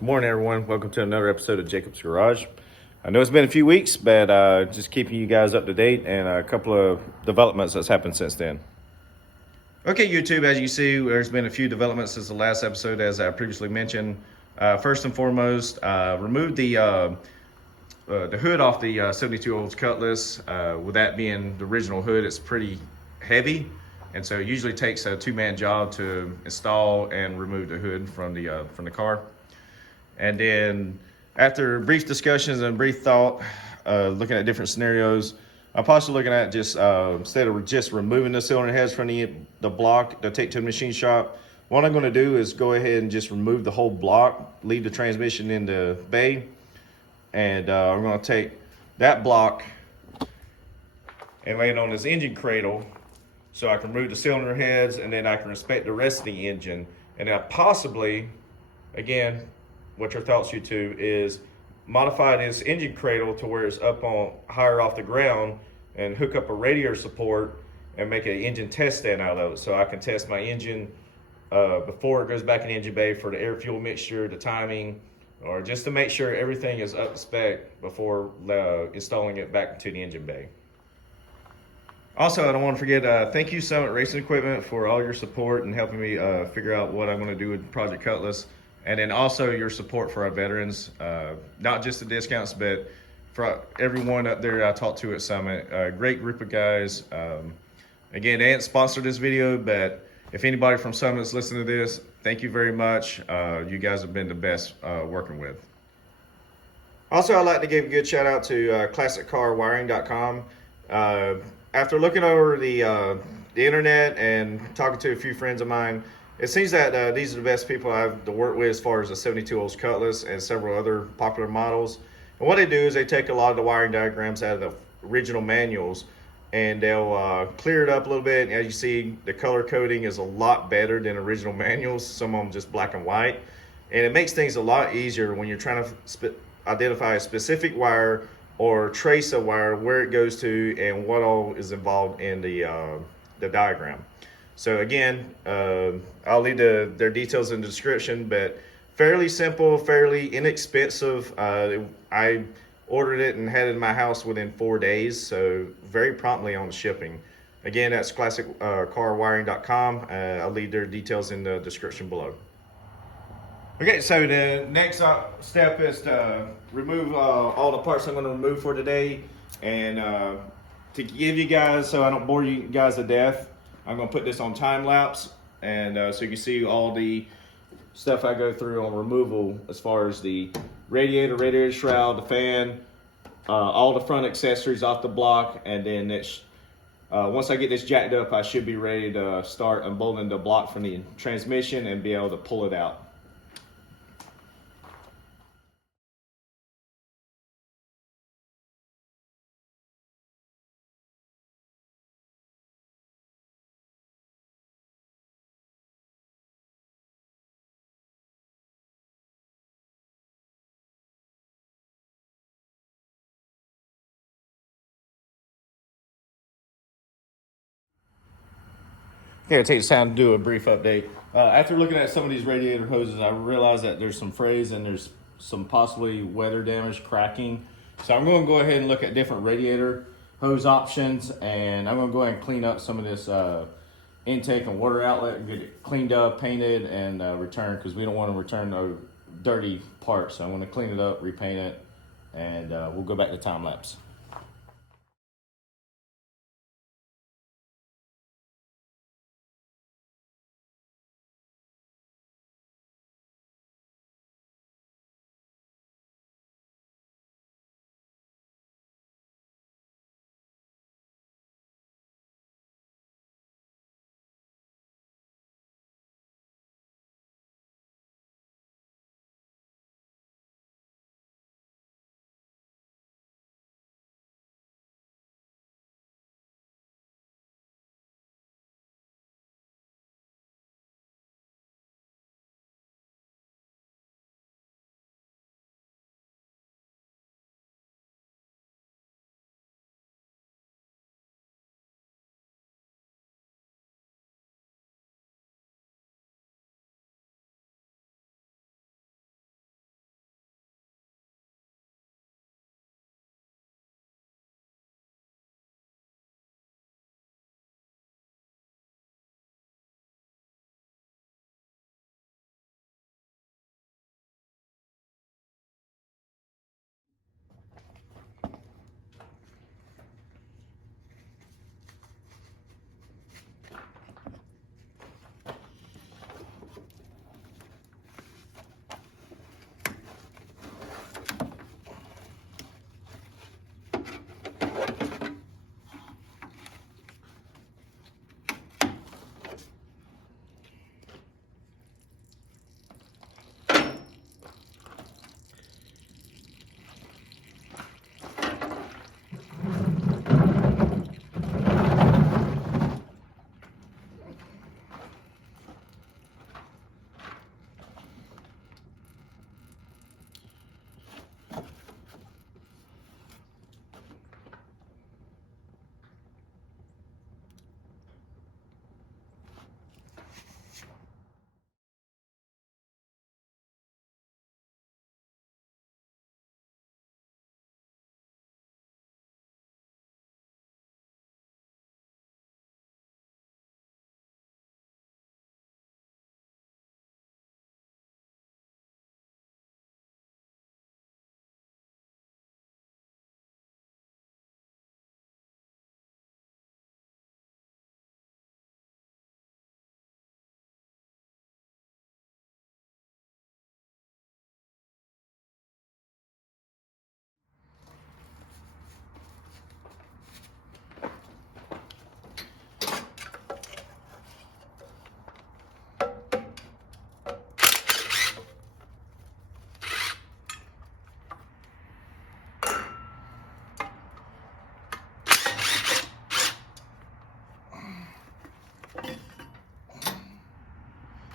Good morning, everyone. Welcome to another episode of Jacob's Garage. I know it's been a few weeks, but just keeping you guys up to date and a couple of developments that's happened since then. Okay, YouTube, as you see, there's been a few developments since the last episode, as I previously mentioned. First and foremost, removed the hood off the 72 Olds Cutlass. With that being the original hood, it's pretty heavy, and so it usually takes a two-man job to install and remove the hood from the car. And then after brief discussions and brief thought, looking at different scenarios, I'm possibly looking at just, instead of just removing the cylinder heads from the block to take to the machine shop, what I'm gonna do is go ahead and just remove the whole block, leave the transmission in the bay, and I'm gonna take that block and lay it on this engine cradle so I can remove the cylinder heads, and then I can inspect the rest of the engine. And then I possibly, again, what your thoughts, YouTube, is modify this engine cradle to where it's up on higher off the ground and hook up a radiator support and make an engine test stand out of it, so I can test my engine before it goes back in the engine bay for the air fuel mixture, the timing, or just to make sure everything is up to spec before installing it back into the engine bay. Also, I don't want to forget, thank you Summit Racing Equipment for all your support and helping me figure out what I'm going to do with Project Cutlass. And then also your support for our veterans, not just the discounts, but for everyone up there I talked to at Summit. Great group of guys. Again, they ain't sponsored this video, but if anybody from Summit is listening to this, thank you very much. You guys have been the best working with. Also, I'd like to give a good shout out to classiccarwiring.com. After looking over the internet and talking to a few friends of mine, it seems that these are the best people I have to work with as far as the 72 Olds Cutlass and several other popular models. And what they do is they take a lot of the wiring diagrams out of the original manuals and they'll clear it up a little bit. And as you see, the color coding is a lot better than original manuals. Some of them just black and white. And it makes things a lot easier when you're trying to identify a specific wire or trace a wire, where it goes to and what all is involved in the diagram. So again, I'll leave their details in the description, but fairly simple, fairly inexpensive. I ordered it and had it in my house within 4 days, so very promptly on the shipping. Again, that's classiccarwiring.com. I'll leave their details in the description below. Okay, so the next step is to remove all the parts I'm going to remove for today. And to give you guys, so I don't bore you guys to death, I'm going to put this on time lapse, and so you can see all the stuff I go through on removal as far as the radiator shroud, the fan, all the front accessories off the block, and then it's, once I get this jacked up, I should be ready to start unbolting the block from the transmission and be able to pull it out. Okay, I'll take this time to do a brief update. After looking at some of these radiator hoses, I realized that there's some frays and there's some possibly weather damage, cracking. So I'm going to go ahead and look at different radiator hose options, and I'm going to go ahead and clean up some of this intake and water outlet and get it cleaned up, painted, and returned, because we don't want to return no dirty parts. So I'm going to clean it up, repaint it, and we'll go back to time lapse.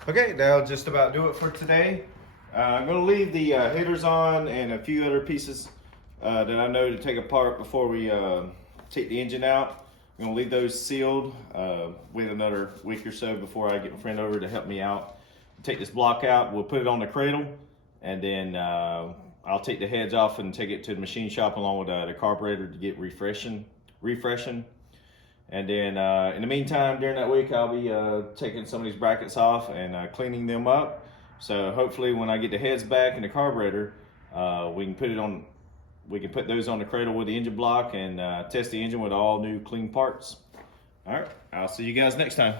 Okay, that'll just about do it for today. I'm going to leave the headers on and a few other pieces that I know to take apart before we take the engine out. I'm going to leave those sealed. Wait another week or so before I get my friend over to help me out. Take this block out, we'll put it on the cradle, and then I'll take the heads off and take it to the machine shop along with the carburetor to get refreshing. And then in the meantime, during that week, I'll be taking some of these brackets off and cleaning them up. So hopefully when I get the heads back and the carburetor, we can put those on the cradle with the engine block and test the engine with all new clean parts. All right, I'll see you guys next time.